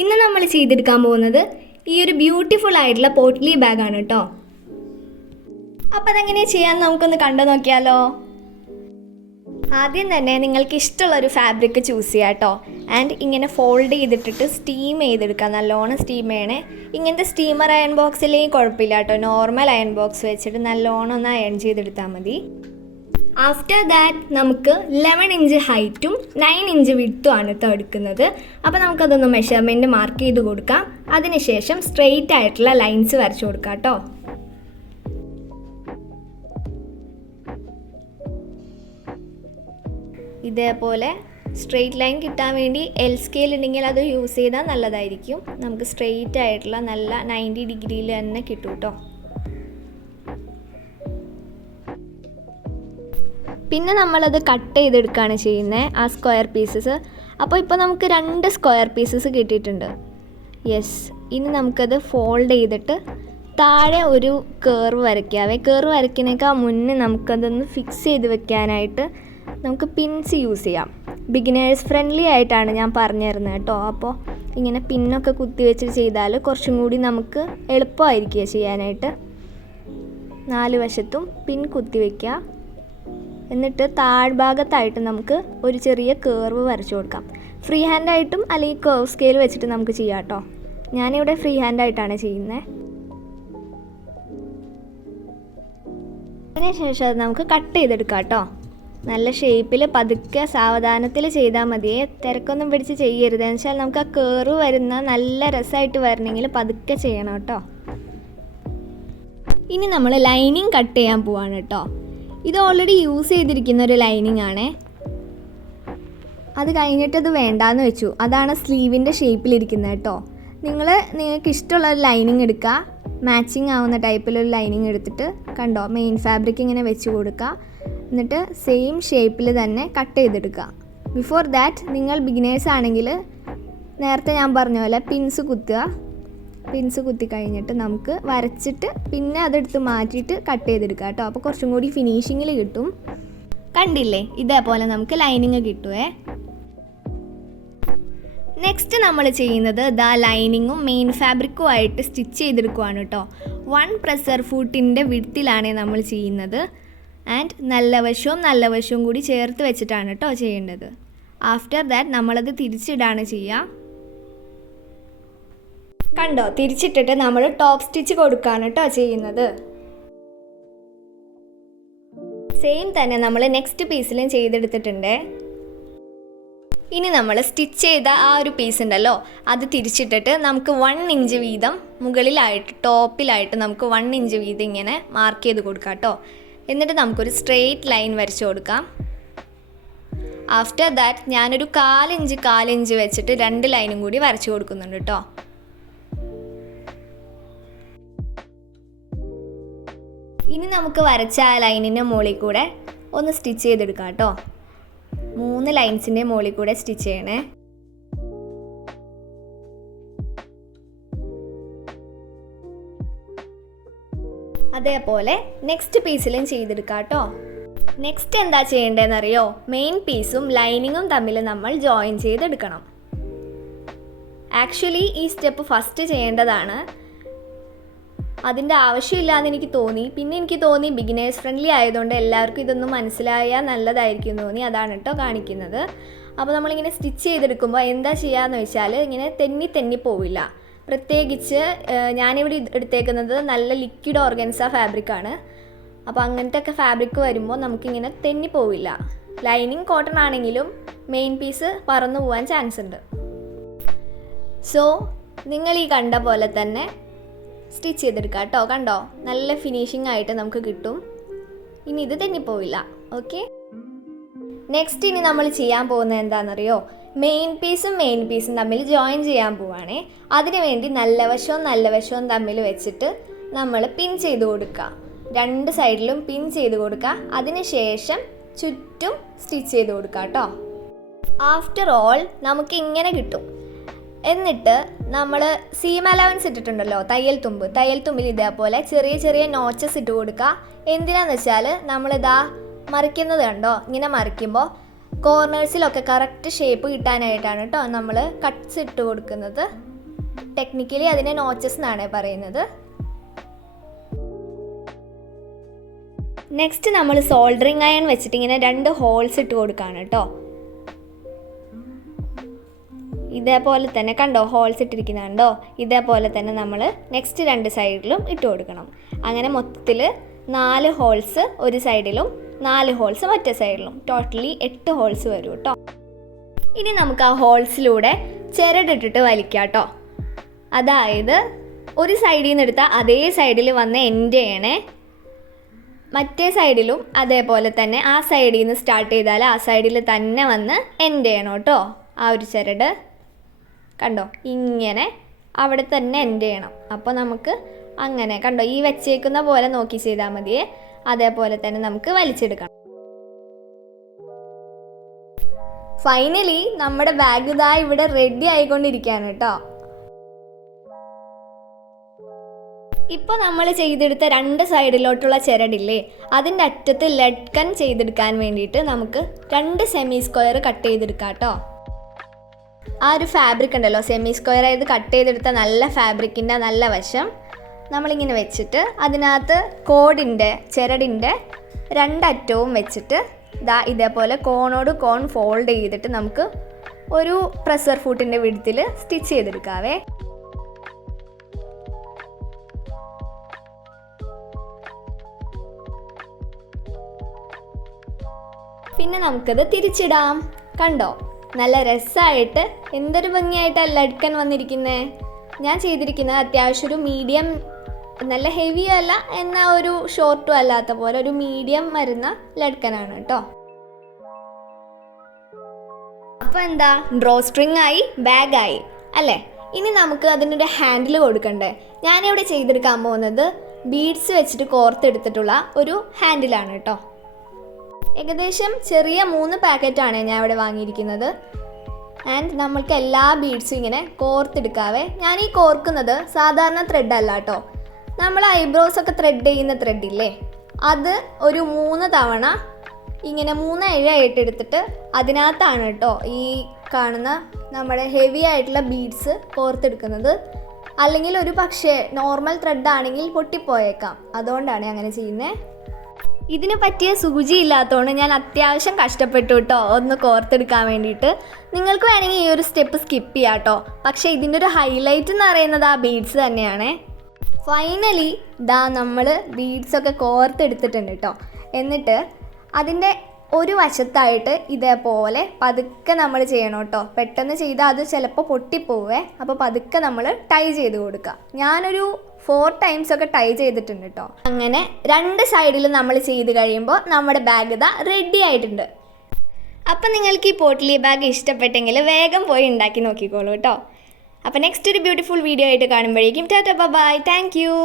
ഇന്ന് നമ്മൾ ചെയ്തെടുക്കാൻ പോകുന്നത് ഈ ഒരു ബ്യൂട്ടിഫുൾ ആയിട്ടുള്ള പോട്ട്ലി ബാഗാണ് കേട്ടോ. അപ്പോൾ അതെങ്ങനെയാണ് ചെയ്യാൻ നമുക്കൊന്ന് കണ്ടു നോക്കിയാലോ. ആദ്യം തന്നെ നിങ്ങൾക്ക് ഇഷ്ടമുള്ളൊരു ഫാബ്രിക് ചൂസ് ചെയ്യാം കേട്ടോ. ആൻഡ് ഇങ്ങനെ ഫോൾഡ് ചെയ്തിട്ടിട്ട് സ്റ്റീം ചെയ്തെടുക്കുക, നല്ലോണം സ്റ്റീം ചെയ്യണേ. ഇങ്ങനത്തെ സ്റ്റീമർ അയൺ ബോക്സിലേക്ക് കുഴപ്പമില്ല കേട്ടോ, നോർമൽ അയൺ ബോക്സ് വെച്ചിട്ട് നല്ലോണം ഒന്ന് അയൺ ചെയ്തെടുത്താൽ മതി. ആഫ്റ്റർ ദാറ്റ് നമുക്ക് 11 ഇഞ്ച് ഹൈറ്റും 9 ഇഞ്ച് വിഡ്ത്തും ആണ് കേട്ടോ എടുക്കുന്നത്. അപ്പോൾ നമുക്കതൊന്ന് മെഷർമെൻറ്റ് മാർക്ക് ചെയ്ത് കൊടുക്കാം. അതിനുശേഷം സ്ട്രെയിറ്റ് ആയിട്ടുള്ള ലൈൻസ് വരച്ചു കൊടുക്കാം കേട്ടോ. ഇതേപോലെ സ്ട്രെയിറ്റ് ലൈൻ കിട്ടാൻ വേണ്ടി എൽ സ്കെയിൽ ഉണ്ടെങ്കിൽ അത് യൂസ് ചെയ്താൽ നല്ലതായിരിക്കും. നമുക്ക് സ്ട്രെയിറ്റ് ആയിട്ടുള്ള നല്ല 90 ഡിഗ്രിയിൽ തന്നെ കിട്ടും കേട്ടോ. പിന്നെ നമ്മളത് കട്ട് ചെയ്തെടുക്കുകയാണ് ചെയ്യുന്നത്, ആ സ്ക്വയർ പീസസ്. അപ്പോൾ ഇപ്പോൾ നമുക്ക് 2 സ്ക്വയർ പീസസ് കിട്ടിയിട്ടുണ്ട്. യെസ്, ഇനി നമുക്കത് ഫോൾഡ് ചെയ്തിട്ട് താഴെ ഒരു കേർവ് വരയ്ക്കാവേ. കേർവ് വരയ്ക്കുന്നതിനേക്കാൾ മുന്നേ നമുക്കതൊന്ന് ഫിക്സ് ചെയ്ത് വെക്കാനായിട്ട് നമുക്ക് പിൻസ് യൂസ് ചെയ്യാം. ബിഗിനേഴ്സ് ഫ്രണ്ട്ലി ആയിട്ടാണ് ഞാൻ പറഞ്ഞു തരുന്നത് കേട്ടോ. അപ്പോൾ ഇങ്ങനെ പിന്നൊക്കെ കുത്തി വെച്ച് ചെയ്താൽ കുറച്ചും കൂടി നമുക്ക് എളുപ്പമായിരിക്കുക ചെയ്യാനായിട്ട്. 4 വശത്തും പിൻ കുത്തി വയ്ക്കുക. എന്നിട്ട് താഴ്ഭാഗത്തായിട്ട് നമുക്ക് ഒരു ചെറിയ കേർവ് വരച്ചു കൊടുക്കാം. ഫ്രീ ഹാൻഡായിട്ടും അല്ലെങ്കിൽ കേർവ് സ്കെയിൽ വെച്ചിട്ട് നമുക്ക് ചെയ്യാം കേട്ടോ. ഞാനിവിടെ ഫ്രീ ഹാൻഡായിട്ടാണ് ചെയ്യുന്നത്. അതിനുശേഷം അത് നമുക്ക് കട്ട് ചെയ്തെടുക്കാം കേട്ടോ. നല്ല ഷേപ്പിൽ പതുക്കെ സാവധാനത്തിൽ ചെയ്താൽ മതിയേ, തിരക്കൊന്നും പിടിച്ച് ചെയ്യരുത്. എന്ന് വെച്ചാൽ നമുക്ക് ആ കേർവ് വരുന്ന നല്ല രസമായിട്ട് വരണമെങ്കിൽ പതുക്കെ ചെയ്യണം കേട്ടോ. ഇനി നമ്മൾ ലൈനിങ് കട്ട് ചെയ്യാൻ പോവാണ് കേട്ടോ. ഇത് ഓൾറെഡി യൂസ് ചെയ്തിരിക്കുന്ന ഒരു ലൈനിങ് ആണേ. അത് കഴിഞ്ഞിട്ടത് വേണ്ടാന്ന് വെച്ചു. അതാണ് സ്ലീവിൻ്റെ ഷേപ്പിലിരിക്കുന്നത് കേട്ടോ. നിങ്ങൾക്ക് ഇഷ്ടമുള്ള ഒരു ലൈനിങ് എടുക്കുക, മാച്ചിങ് ആവുന്ന ടൈപ്പിലൊരു ലൈനിങ് എടുത്തിട്ട് കണ്ടോ മെയിൻ ഫാബ്രിക് ഇങ്ങനെ വെച്ച് കൊടുക്കുക. എന്നിട്ട് സെയിം ഷേപ്പിൽ തന്നെ കട്ട് ചെയ്തെടുക്കുക. ബിഫോർ ദാറ്റ് നിങ്ങൾ ബിഗിനേഴ്സ് ആണെങ്കിൽ നേരത്തെ ഞാൻ പറഞ്ഞ പോലെ പിൻസ് കുത്തുക. പിൻസ് കുത്തി കഴിഞ്ഞിട്ട് നമുക്ക് വരച്ചിട്ട് പിന്നെ അതെടുത്ത് മാറ്റിയിട്ട് കട്ട് ചെയ്തെടുക്കുക കേട്ടോ. അപ്പോൾ കുറച്ചും കൂടി ഫിനിഷിങ്ങിൽ കിട്ടും. കണ്ടില്ലേ, ഇതേപോലെ നമുക്ക് ലൈനിങ് കിട്ടുമേ. നെക്സ്റ്റ് നമ്മൾ ചെയ്യുന്നത് ലൈനിങ്ങും മെയിൻ ഫാബ്രിക്കും ആയിട്ട് സ്റ്റിച്ച് ചെയ്തെടുക്കുവാണ് കേട്ടോ. 1 പ്രസർ ഫൂട്ടിൻ്റെ വിഡ്ത്തിലാണ് നമ്മൾ ചെയ്യുന്നത്. ആൻഡ് നല്ല വശവും കൂടി ചേർത്ത് വെച്ചിട്ടാണ് കേട്ടോ ചെയ്യേണ്ടത്. ആഫ്റ്റർ ദാറ്റ് നമ്മളത് തിരിച്ചിടാണ് ചെയ്യുക. കണ്ടോ, തിരിച്ചിട്ടിട്ട് നമ്മൾ ടോപ്പ് സ്റ്റിച്ച് കൊടുക്കുകയാണ് കേട്ടോ ചെയ്യുന്നത്. സെയിം തന്നെ നമ്മൾ നെക്സ്റ്റ് പീസിലും ചെയ്തെടുത്തിട്ടുണ്ട്. ഇനി നമ്മൾ സ്റ്റിച്ച് ചെയ്ത ആ ഒരു പീസ് ഉണ്ടല്ലോ, അത് തിരിച്ചിട്ടിട്ട് നമുക്ക് 1 ഇഞ്ച് വീതം മുകളിലായിട്ട് ടോപ്പിലായിട്ട് നമുക്ക് 1 ഇഞ്ച് വീതം ഇങ്ങനെ മാർക്ക് ചെയ്ത് കൊടുക്കാം കേട്ടോ. എന്നിട്ട് നമുക്കൊരു സ്ട്രെയിറ്റ് ലൈൻ വരച്ചു കൊടുക്കാം. ആഫ്റ്റർ ദാറ്റ് ഞാനൊരു 4 ഇഞ്ച് വെച്ചിട്ട് 2 ലൈനും കൂടി വരച്ചു കൊടുക്കുന്നുണ്ട് കേട്ടോ. ഇനി നമുക്ക് വരച്ച ആ ലൈനിൻ്റെ മുകളിൽ കൂടെ ഒന്ന് സ്റ്റിച്ച് ചെയ്തെടുക്കാം കേട്ടോ. 3 ലൈൻസിൻ്റെ മുകളിൽ കൂടെ സ്റ്റിച്ച് ചെയ്യണേ. അതേപോലെ നെക്സ്റ്റ് പീസിലും ചെയ്തെടുക്കാം കേട്ടോ. നെക്സ്റ്റ് എന്താ ചെയ്യേണ്ടതെന്നറിയോ, മെയിൻ പീസും ലൈനിങ്ങും തമ്മിൽ നമ്മൾ ജോയിൻ ചെയ്തെടുക്കണം. ആക്ച്വലി ഈ സ്റ്റെപ്പ് ഫസ്റ്റ് ചെയ്യേണ്ടതാണ്. അതിൻ്റെ ആവശ്യമില്ലാന്ന് എനിക്ക് തോന്നി. പിന്നെ എനിക്ക് തോന്നി ബിഗിനേഴ്സ് ഫ്രണ്ട്ലി ആയതുകൊണ്ട് എല്ലാവർക്കും ഇതൊന്നും മനസ്സിലായാൽ നല്ലതായിരിക്കും തോന്നി. അതാണ് കേട്ടോ കാണിക്കുന്നത്. അപ്പോൾ നമ്മളിങ്ങനെ സ്റ്റിച്ച് ചെയ്തെടുക്കുമ്പോൾ എന്താ ചെയ്യുകയെന്ന് വെച്ചാൽ ഇങ്ങനെ തെന്നി പോവില്ല. പ്രത്യേകിച്ച് ഞാനിവിടെ എടുത്തേക്കുന്നത് നല്ല ലിക്വിഡ് ഓർഗൻസ ഫാബ്രിക്കാണ്. അപ്പോൾ അങ്ങനത്തെ ഒക്കെ ഫാബ്രിക് വരുമ്പോൾ നമുക്കിങ്ങനെ തെന്നി പോവില്ല. ലൈനിങ് കോട്ടൺ ആണെങ്കിലും മെയിൻ പീസ് പറന്നു പോകാൻ ചാൻസ് ഉണ്ട്. സോ നിങ്ങൾ ഈ കണ്ട പോലെ തന്നെ സ്റ്റിച്ച് ചെയ്തെടുക്കുക കേട്ടോ. കണ്ടോ, നല്ല ഫിനിഷിംഗ് ആയിട്ട് നമുക്ക് കിട്ടും. ഇനി ഇത് തെന്നിപ്പോവില്ല. ഓക്കെ, നെക്സ്റ്റ് ഇനി നമ്മൾ ചെയ്യാൻ പോകുന്നത് എന്താണെന്നറിയോ, മെയിൻ പീസും തമ്മിൽ ജോയിൻ ചെയ്യാൻ പോവുകയാണേ. അതിനു വേണ്ടി നല്ല വശവും തമ്മിൽ വെച്ചിട്ട് നമ്മൾ പിൻ ചെയ്ത് കൊടുക്കുക. 2 സൈഡിലും പിൻ ചെയ്ത് കൊടുക്കുക. അതിനുശേഷം ചുറ്റും സ്റ്റിച്ച് ചെയ്ത് കൊടുക്കുക കേട്ടോ. ആഫ്റ്റർ ഓൾ നമുക്ക് ഇങ്ങനെ കിട്ടും. എന്നിട്ട് നമ്മൾ സീം അലവൻസ് ഇട്ടിട്ടുണ്ടല്ലോ, തയ്യൽ തുമ്പിൽ ഇതേപോലെ ചെറിയ നോച്ചസ് ഇട്ട് കൊടുക്കുക. എന്തിനാന്ന് വെച്ചാൽ നമ്മളിതാ മറിക്കുന്നത് കണ്ടോ, ഇങ്ങനെ മറിക്കുമ്പോൾ കോർണേഴ്സിലൊക്കെ കറക്റ്റ് ഷേപ്പ് കിട്ടാനായിട്ടാണ് കേട്ടോ നമ്മൾ കട്ട്സ് ഇട്ട് കൊടുക്കുന്നത്. ടെക്നിക്കലി അതിനെ നോച്ചസ് എന്നാണ് പറയുന്നത്. നെക്സ്റ്റ് നമ്മൾ സോൾഡറിങ് അയൺ വെച്ചിട്ട് ഇങ്ങനെ 2 ഹോൾസ് ഇട്ട് കൊടുക്കുകയാണ് കേട്ടോ. ഇതേപോലെ തന്നെ കണ്ടോ ഹോൾസ് ഇട്ടിരിക്കുന്നുണ്ടോ? ഇതേപോലെ തന്നെ നമ്മൾ നെക്സ്റ്റ് 2 സൈഡിലും ഇട്ട് കൊടുക്കണം. അങ്ങനെ മൊത്തത്തിൽ 4 ഹോൾസ് ഒരു സൈഡിലും 4 ഹോൾസ് മറ്റേ സൈഡിലും, ടോട്ടലി 8 ഹോൾസ് വരും കേട്ടോ. ഇനി നമുക്ക് ആ ഹോൾസിലൂടെ ചിരടിട്ടിട്ട് വലിക്കാം കേട്ടോ. അതായത് ഒരു സൈഡിൽ നിന്ന് എടുത്താൽ അതേ സൈഡിൽ വന്ന് എൻഡ് ചെയ്യണേ. മറ്റേ സൈഡിലും അതേപോലെ തന്നെ ആ സൈഡിൽ നിന്ന് സ്റ്റാർട്ട് ചെയ്താൽ ആ സൈഡിൽ തന്നെ വന്ന് എൻഡ് ചെയ്യണം കേട്ടോ. ആ ഒരു ചിരട് കണ്ടോ ഇങ്ങനെ അവിടെ തന്നെ എൻഡ് ചെയ്യണം. അപ്പോൾ നമുക്ക് അങ്ങനെ കണ്ടോ ഈ വെച്ചേക്കുന്ന പോലെ നോക്കി ചെയ്താൽ മതിയേ. അതേപോലെ തന്നെ നമുക്ക് വലിച്ചെടുക്കണം. ഫൈനലി നമ്മുടെ ബാഗ് ഇതാ ഇവിടെ റെഡി ആയിക്കൊണ്ടിരിക്കുകയാണ് കേട്ടോ. ഇപ്പോൾ നമ്മൾ ചെയ്തെടുത്ത 2 സൈഡിലോട്ടുള്ള ചിരടില്ലേ, അതിൻ്റെ അറ്റത്ത് ലഡ്കൻ ചെയ്തെടുക്കാൻ വേണ്ടിയിട്ട് നമുക്ക് 2 സെമി സ്ക്വയർ കട്ട് ചെയ്തെടുക്കാം കേട്ടോ. ആ ഒരു ഫാബ്രിക് ഉണ്ടല്ലോ സെമി സ്ക്വയർ ആയത് കട്ട് ചെയ്തെടുത്ത നല്ല ഫാബ്രിക്കിൻ്റെ നല്ല വശം നമ്മളിങ്ങനെ വെച്ചിട്ട് അതിനകത്ത് ചിരടിൻ്റെ 2 അറ്റവും വെച്ചിട്ട് ഇതേപോലെ കോണോട് കോൺ ഫോൾഡ് ചെയ്തിട്ട് നമുക്ക് ഒരു പ്രഷർ ഫൂട്ടിൻ്റെ വിഡ്ത്തിൽ സ്റ്റിച്ച് ചെയ്തെടുക്കാവേ. പിന്നെ നമുക്കത് തിരിച്ചിടാം. കണ്ടോ നല്ല രസമായിട്ട് എന്തൊരു ഭംഗിയായിട്ടാണ് ലഡ്കൻ വന്നിരിക്കുന്നത്. ഞാൻ ചെയ്തിരിക്കുന്നത് അത്യാവശ്യം ഒരു മീഡിയം, നല്ല ഹെവി അല്ല എന്നാൽ ഒരു ഷോർട്ടും അല്ലാത്ത പോലെ ഒരു മീഡിയം വരുന്ന ലഡ്കനാണ് കേട്ടോ. അപ്പോൾ എന്താ ഡ്രോ സ്ട്രിങ് ആയി, ബാഗായി അല്ലേ. ഇനി നമുക്ക് അതിനൊരു ഹാൻഡിൽ കൊടുക്കണ്ടേ. ഞാനിവിടെ ചെയ്തെടുക്കാൻ പോകുന്നത് ബീഡ്സ് വെച്ചിട്ട് കോർത്തെടുത്തിട്ടുള്ള ഒരു ഹാൻഡിലാണ് കേട്ടോ. ഏകദേശം ചെറിയ 3 പാക്കറ്റാണ് ഞാൻ ഇവിടെ വാങ്ങിയിരിക്കുന്നത്. ആൻഡ് നമ്മൾക്ക് എല്ലാ ബീഡ്സും ഇങ്ങനെ കോർത്തെടുക്കാവേ. ഞാൻ ഈ കോർക്കുന്നത് സാധാരണ ത്രെഡ് അല്ല കേട്ടോ. നമ്മൾ ഐബ്രോസ് ഒക്കെ ത്രെഡ് ചെയ്യുന്ന ത്രെഡില്ലേ, അത് ഒരു 3 തവണ ഇങ്ങനെ 3 ഇഴയായിട്ട് എടുത്തിട്ട് അതിനകത്താണ് കേട്ടോ ഈ കാണുന്ന നമ്മുടെ ഹെവി ആയിട്ടുള്ള ബീഡ്സ് കോർത്തെടുക്കുന്നത്. അല്ലെങ്കിൽ ഒരു പക്ഷേ നോർമൽ ത്രെഡ് ആണെങ്കിൽ പൊട്ടിപ്പോയേക്കാം. അതുകൊണ്ടാണ് അങ്ങനെ ചെയ്യുന്നത്. ഇതിന് പറ്റിയ സൂചി ഇല്ലാത്തതുകൊണ്ട് ഞാൻ അത്യാവശ്യം കഷ്ടപ്പെട്ടു കേട്ടോ ഒന്ന് കോർത്തെടുക്കാൻ വേണ്ടിയിട്ട്. നിങ്ങൾക്ക് വേണമെങ്കിൽ ഈ ഒരു സ്റ്റെപ്പ് സ്കിപ്പ് ചെയ്യാം കേട്ടോ. പക്ഷേ ഇതിൻ്റെ ഒരു ഹൈലൈറ്റ് എന്ന് പറയുന്നത് ആ ബീഡ്സ് തന്നെയാണ്. ഫൈനലി നമ്മൾ ബീഡ്സൊക്കെ കോർത്തെടുത്തിട്ടുണ്ട് കേട്ടോ. എന്നിട്ട് അതിൻ്റെ ഒരു വശത്തായിട്ട് ഇതേപോലെ പതുക്കെ നമ്മൾ ചെയ്യണം കേട്ടോ. പെട്ടെന്ന് ചെയ്താൽ അത് ചിലപ്പോൾ പൊട്ടിപ്പോവേ. അപ്പോൾ പതുക്കെ നമ്മൾ ടൈ ചെയ്ത് കൊടുക്കുക. ഞാനൊരു 4 ടൈംസ് ഒക്കെ ടൈ ചെയ്തിട്ടുണ്ട് കേട്ടോ. അങ്ങനെ 2 സൈഡിൽ നമ്മൾ ചെയ്ത് കഴിയുമ്പോൾ നമ്മുടെ ബാഗ് റെഡി ആയിട്ടുണ്ട്. അപ്പം നിങ്ങൾക്ക് ഈ പോട്ട്ലി ബാഗ് ഇഷ്ടപ്പെട്ടെങ്കിൽ വേഗം പോയി ഉണ്ടാക്കി നോക്കിക്കോളൂ കേട്ടോ. അപ്പോൾ നെക്സ്റ്റ് ഒരു ബ്യൂട്ടിഫുൾ വീഡിയോ ആയിട്ട് കാണുമ്പോഴേക്കും ടാറ്റാ ബൈ, താങ്ക് യു.